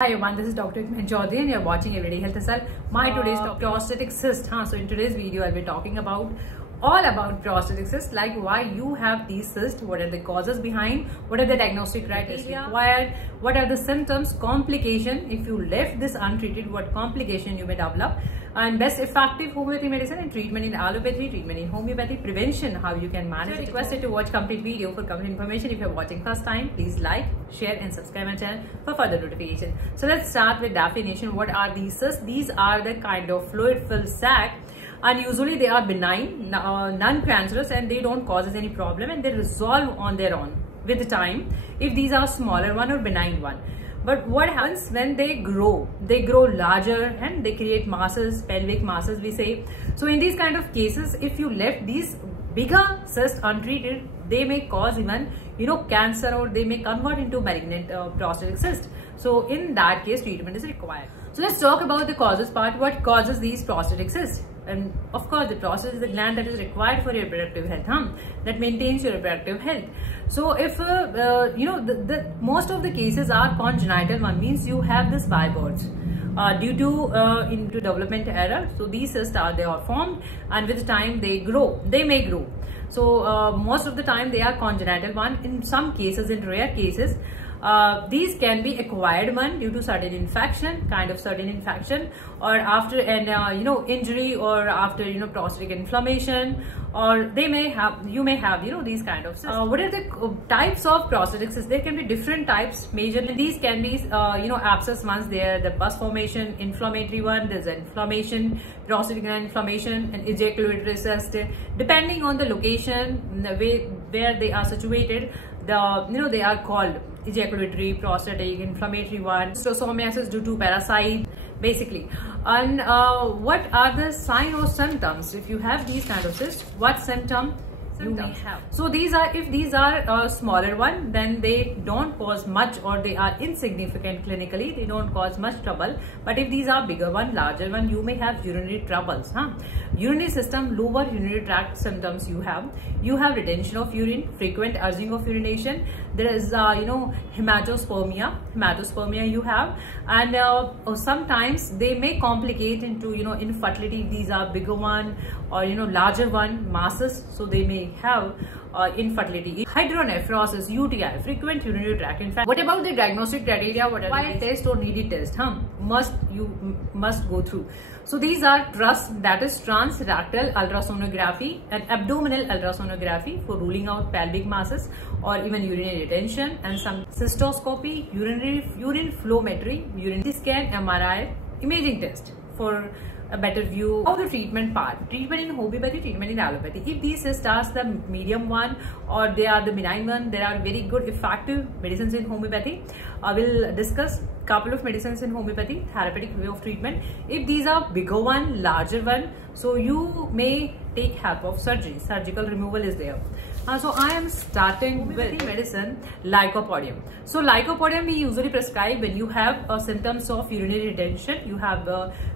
Hi everyone, this is Dr. Ikman Chaudhary and you're watching Everyday Health Asal. My today's topic, prosthetic cyst. So in today's video, I'll be talking about all about prosthetic cyst, like why you have these cysts, what are the causes behind, what are the diagnostic criteria required, what are the symptoms, complication, if you left this untreated, what complication you may develop, and best effective homeopathy medicine and treatment in allopathy, treatment in homeopathy, prevention, how you can manage it. Requested to watch complete video for complete information. If you're watching first time, please like, share and subscribe my channel for further notification. So let's start with definition. What are these cysts? These are the kind of fluid filled sac, and usually they are benign, non-cancerous, and they don't cause us any problem, and they resolve on their own with the time if these are smaller one or benign one. But what happens when they grow larger and they create masses, pelvic masses we say. So in these kind of cases, if you left these bigger cysts untreated, they may cause even cancer, or they may convert into malignant prosthetic cyst. So in that case, treatment is required. So let's talk about the causes part. What causes these prosthetic cysts? And of course, the prostate is the gland that is required for your reproductive health, that maintains your reproductive health. So if most of the cases are congenital one, means you have this by birth due to into development error. So these cysts they are formed, and with time they may grow. So most of the time they are congenital one. In some cases, in rare cases, these can be acquired one due to certain infection, or after an injury, or after prosthetic inflammation, or you may have these kind of cysts. What are the types of prosthetic cysts? There can be different types. Majorly these can be abscess ones. There the pus formation, inflammatory one. There's inflammation, prosthetic inflammation, and ejaculatory cyst. Depending on the location, the way where they are situated, they are called ejaculatory, prostatic, inflammatory one, schistosomiasis due to parasite, basically. And what are the signs or symptoms? If you have these kind of cysts, what symptom you may have? So if these are smaller one, then they don't cause much, or they are insignificant clinically, they don't cause much trouble. But if these are bigger one, larger one, you may have urinary troubles. Urinary system, lower urinary tract symptoms you have retention of urine, frequent urging of urination. There is hematospermia you have, and sometimes they may complicate into infertility. These are bigger one or larger one, masses, so they may have infertility. Hydronephrosis, UTI, frequent urinary tract infection. What about the diagnostic criteria? What are why test or needed test? You must go through. So these are TRUS, that is transrectal ultrasonography, and abdominal ultrasonography for ruling out pelvic masses or even urinary retention, and some cystoscopy, urine flowmetry, urine scan, MRI, imaging test for a better view of the treatment part. Treatment in homeopathy, treatment in allopathy. If these cysts are the medium one or they are the benign one, there are very good effective medicines in homeopathy. I will discuss couple of medicines in homeopathy, therapeutic way of treatment. If these are bigger one, larger one, so you may take help of surgery. Surgical removal is there. So I am starting with medicine, Lycopodium. So Lycopodium we usually prescribe when you have symptoms of urinary retention. You have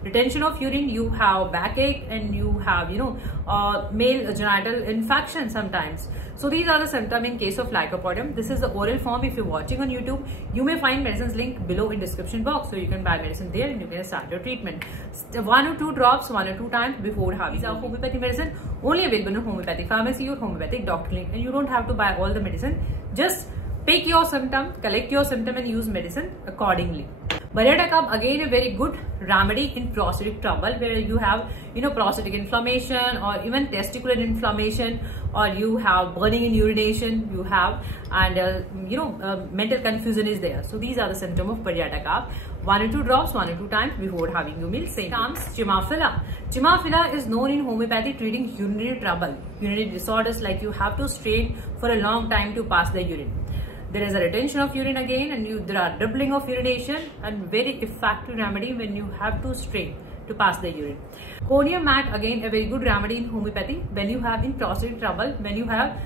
retention of urine, you have backache, and you have male genital infection sometimes. So these are the symptoms in case of Lycopodium. This is the oral form. If you're watching on YouTube, you may find medicines link below in description box, so you can buy medicine there and you can start your treatment. 1 or 2 drops, 1 or 2 times before having. These are homeopathy medicine only available in homeopathic pharmacy or homeopathic doctor link, and you don't have to buy all the medicine. Just pick your symptom, collect your symptom, and use medicine accordingly. Bariatakab, again a very good remedy in prostatic trouble, where you have prostatic inflammation or even testicular inflammation, or you have burning in urination, you have, and mental confusion is there. So these are the symptoms of Bariatakab. 1 or 2 drops, 1 or 2 times before having your meal. Same comes Chimaphila. Chimaphila is known in homeopathy treating urinary trouble, urinary disorders, like you have to strain for a long time to pass the urine. There is a retention of urine again, and there are dribbling of urination, and very effective remedy when you have to strain to pass the urine. Conium mat, again a very good remedy in homeopathy when you have in prostate trouble, when you have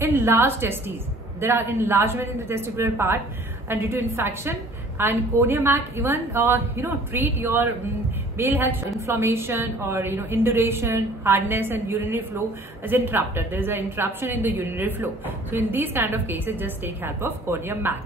enlarged testes. There are enlargement in the testicular part and due to infection, and conium mat even treat your male health inflammation or induration, hardness, and urinary flow is interrupted. There is an interruption in the urinary flow. So in these kind of cases, just take help of conium mat.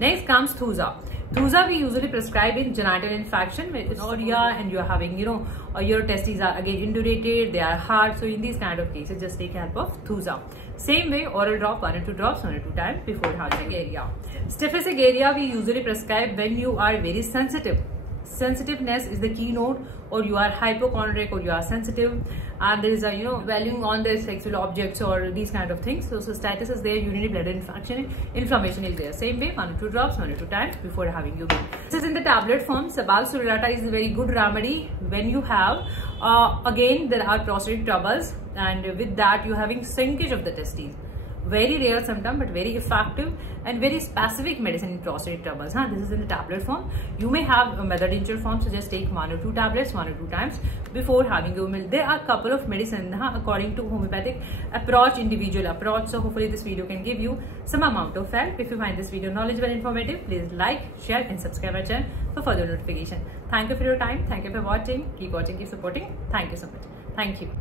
Next comes Thuja. Thuza we usually prescribe in genital infection with dysmenorrhea, and you're having, your testes are again indurated, they are hard. So in these kind of cases, just take help of Thuza. Same way, oral drop 1 or 2 drops 1 or 2 times before having area. Stiff area we usually prescribe when you are very sensitive. Sensitiveness is the keynote, or you are hypochondriac, or you are sensitive, and there is a valuing on the sexual objects or these kind of things. So cystitis is there, urinary bladder inflammation is there. Same way, 1 or 2 drops 1 or 2 times before having urine. This is in the tablet form. Sabal Surata is a very good remedy when you have again there are prostatic troubles, and with that you having shrinkage of the testes. Very rare symptom, but very effective and very specific medicine in prostate troubles. This is in the tablet form. You may have a mother tincture form, so just take 1 or 2 tablets 1 or 2 times before having your milk. There are a couple of medicine according to homeopathic approach, individual approach. So hopefully this video can give you some amount of help. If you find this video knowledgeable and informative, please like, share and subscribe our channel for further notification. Thank you for your time. Thank you for watching. Keep watching, keep supporting. Thank you so much. Thank you.